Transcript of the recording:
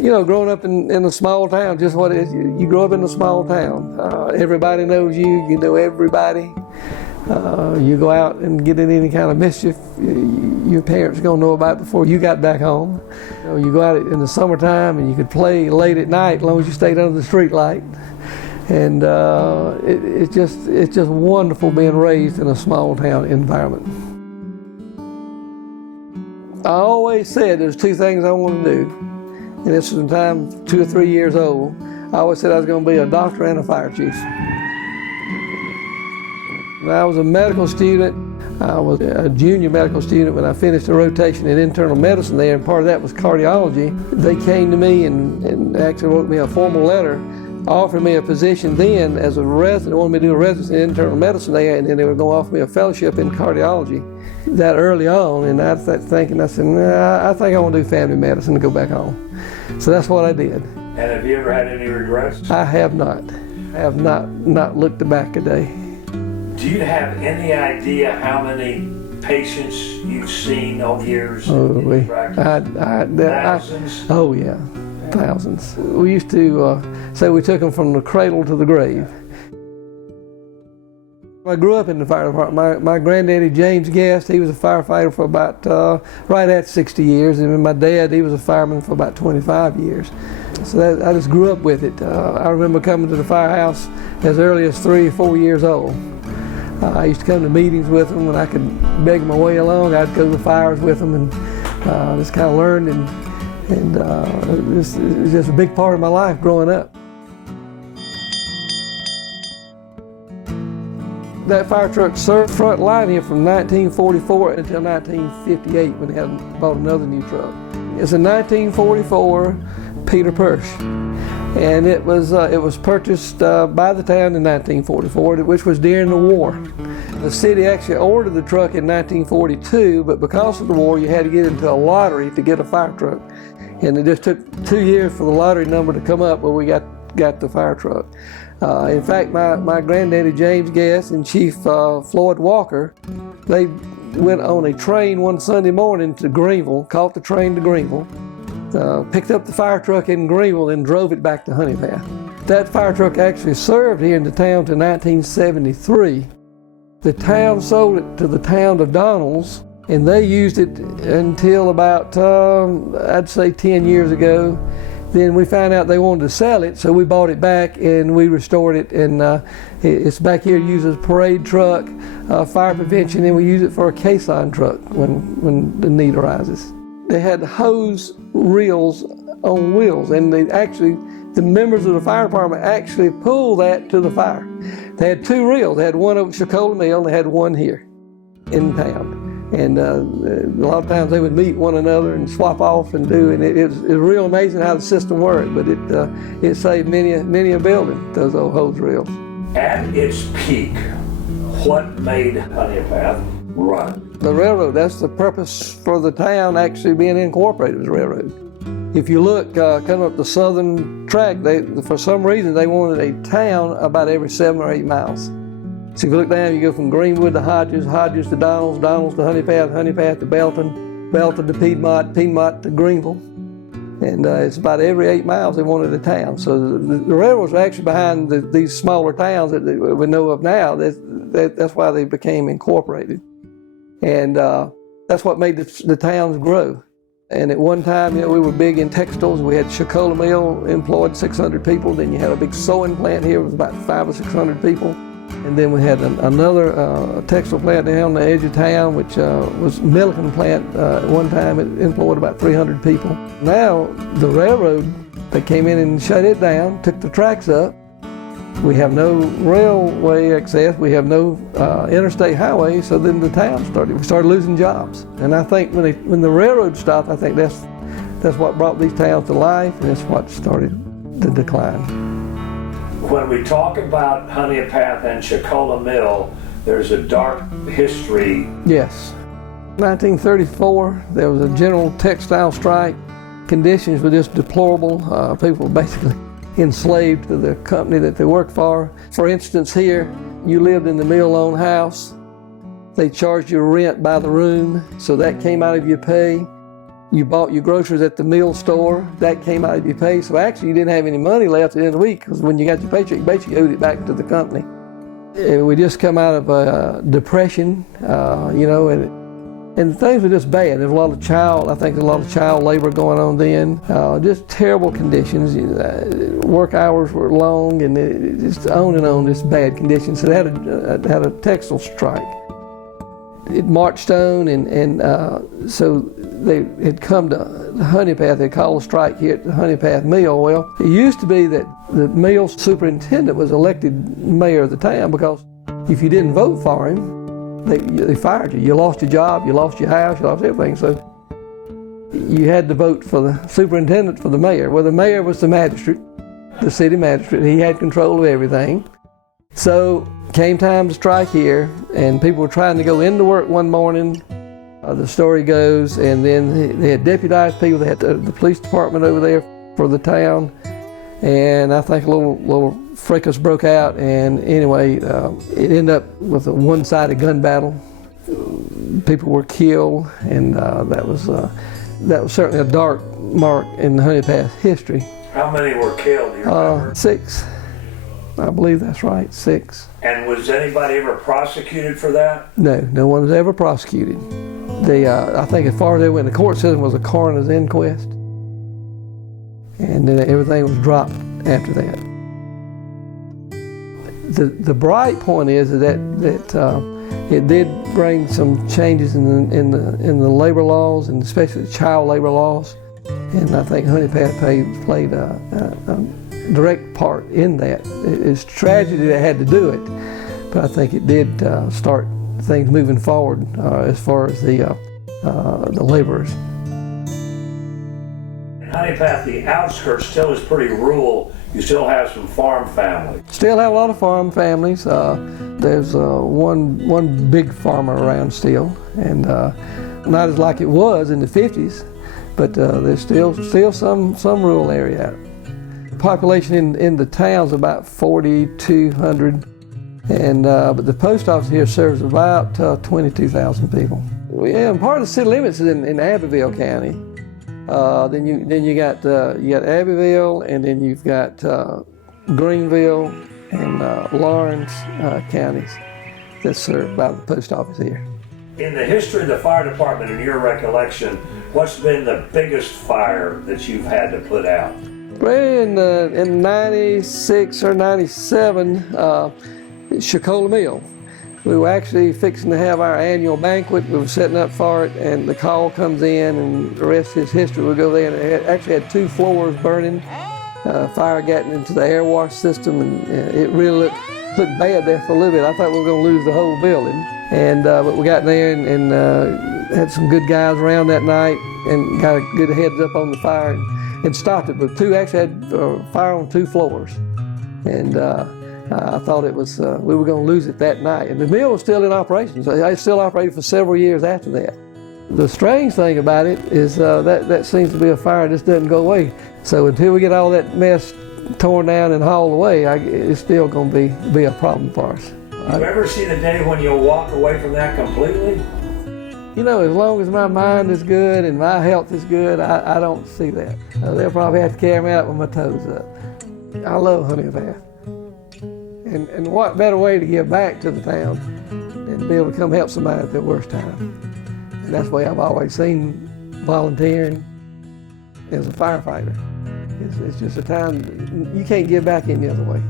growing up in a small town, just what it is. You grow up in a small town. Everybody knows you. You know everybody. You go out and get in any kind of mischief, your parents are going to know about it before you got back home. You go out in the summertime and you could play late at night as long as you stayed under the street light. And it's just wonderful being raised in a small town environment. I always said there's two things I want to do. And this was the time 2 or 3 years old. I always said I was going to be a doctor and a fire chief. When I was a medical student, I was a junior medical student when I finished a rotation in internal medicine there, and part of that was cardiology. They came to me and actually wrote me a formal letter, offered me a position then as a resident. They wanted me to do a residency in internal medicine there, and then they were going to offer me a fellowship in cardiology that early on. And I said, nah, I think I want to do family medicine and go back home. So that's what I did. And have you ever had any regrets? I have not. I have not looked back a day. Do you have any idea how many patients you've seen over years in practice? Thousands? Oh yeah, thousands. We used to say we took them from the cradle to the grave. I grew up in the fire department. My granddaddy, James Guest, he was a firefighter for about right at 60 years, and my dad, he was a fireman for about 25 years. So I just grew up with it. I remember coming to the firehouse as early as 3 or 4 years old. I used to come to meetings with them, and I could beg my way along. I'd go to the fires with them, and just kind of learned, and this is just a big part of my life growing up. That fire truck served front line here from 1944 until 1958 when they had bought another new truck. It's a 1944 Peter Persh. And it was purchased by the town in 1944, which was during the war. The city actually ordered the truck in 1942, but because of the war, you had to get into a lottery to get a fire truck. And it just took 2 years for the lottery number to come up where we got the fire truck. In fact, my granddaddy James Guest and Chief Floyd Walker, they went on a train one Sunday morning to Greenville, caught the train to Greenville, picked up the fire truck in Greenville and drove it back to Honea Path. That fire truck actually served here in the town to 1973. The town sold it to the town of Donalds, and they used it until about, I'd say 10 years ago. Then we found out they wanted to sell it, so we bought it back and we restored it, and it's back here used as a parade truck, fire prevention, and we use it for a caisson truck when the need arises. They had hose reels on wheels, and the members of the fire department actually pulled that to the fire. They had 2 reels. They had one over at Chicola Mill, and they had one here in town. And a lot of times they would meet one another and swap off and do, and it was real amazing how the system worked, but it saved many a building, those old hose reels. At its peak, what made Honea Path run? The railroad, that's the purpose for the town actually being incorporated, was railroad. If you look coming up the southern track, for some reason they wanted a town about every 7 or 8 miles. So if you look down, you go from Greenwood to Hodges, Hodges to Donalds, Donalds to Honea Path, Honea Path to Belton, Belton to Piedmont, Piedmont to Greenville. And it's about every 8 miles they wanted a town. So the railroads were actually behind these smaller towns that we know of now. That's why they became incorporated. And that's what made the towns grow. And at one time, we were big in textiles. We had Chicola Mill employed 600 people. Then you had a big sewing plant here with about 500 or 600 people. And then we had another textile plant down on the edge of town, which was a Milliken plant. At one time, it employed about 300 people. Now, the railroad, they came in and shut it down, took the tracks up. We have no railway access. We have no interstate highway. So then the town we started losing jobs. And I think when the railroad stopped, I think that's what brought these towns to life, and that's what started the decline. When we talk about Honea Path and Chicola Mill, there's a dark history. Yes. 1934, there was a general textile strike. Conditions were just deplorable. People were basically enslaved to the company that they worked for. For instance, here, you lived in the mill-owned house. They charged you rent by the room, so that came out of your pay. You bought your groceries at the meal store, that came out of your pay. So actually you didn't have any money left at the end of the week, because when you got your paycheck, you basically owed it back to the company. We just come out of a depression, and things were just bad. There was I think there's a lot of child labor going on then. Just terrible conditions. Work hours were long, and it just on, just bad conditions. So they had a textile strike. It marched on, and so they had come to the Honea Path. They called a strike here at the Honea Path mill. Well, it used to be that the mill superintendent was elected mayor of the town, because if you didn't vote for him, they fired you. You lost your job, you lost your house, you lost everything. So you had to vote for the superintendent, for the mayor. Well, the mayor was the magistrate, the city magistrate. He had control of everything. So came time to strike here, and people were trying to go into work one morning, the story goes, and then they had deputized people. They had the police department over there for the town, and I think a little fracas broke out, and anyway, it ended up with a one-sided gun battle. People were killed, and that was certainly a dark mark in the Honea Path history. How many were killed, do you remember? 6. I believe that's right, 6. And was anybody ever prosecuted for that? No one was ever prosecuted. I think as far as they went, the court system was a coroner's inquest, and then everything was dropped after that. The bright point is that it did bring some changes in the labor laws, and especially the child labor laws, and I think Honea Path played a direct part in that. It's tragedy that had to do it, but I think it did start things moving forward as far as the laborers. In Honea Path, the outskirts still is pretty rural. You still have some farm families. Still have a lot of farm families. There's one big farmer around still, and not as like it was in the 50s, but there's still some rural area. Population in the town's about 4,200, and but the post office here serves about 22,000 people. Yeah, and part of the city limits is in Abbeville County. Then you got Abbeville, and then you've got Greenville and Lawrence counties that's served by the post office here. In the history of the fire department, in your recollection, what's been the biggest fire that you've had to put out? Well, in 96 or 97, Shakola Mill. We were actually fixing to have our annual banquet. We were setting up for it, and the call comes in, and the rest is history. We'll go there, and it actually had 2 floors burning. Fire got into the air wash system, and it really looked bad there for a little bit. I thought we were going to lose the whole building, and but we got in there and had some good guys around that night, and got a good heads up on the fire, and stopped it. But actually had fire on 2 floors, and I thought it was we were going to lose it that night. And the mill was still in operation. So it still operated for several years after that. The strange thing about it is that seems to be a fire that just doesn't go away. So until we get all that mess torn down and hauled away, it's still going to be a problem for us. Do you ever see the day when you'll walk away from that completely? You know, as long as my mind is good and my health is good, I don't see that. They'll probably have to carry me out with my toes up. I love Honea Path. And what better way to give back to the town than to be able to come help somebody at their worst time. And that's the way I've always seen volunteering as a firefighter. It's just a time you can't give back any other way.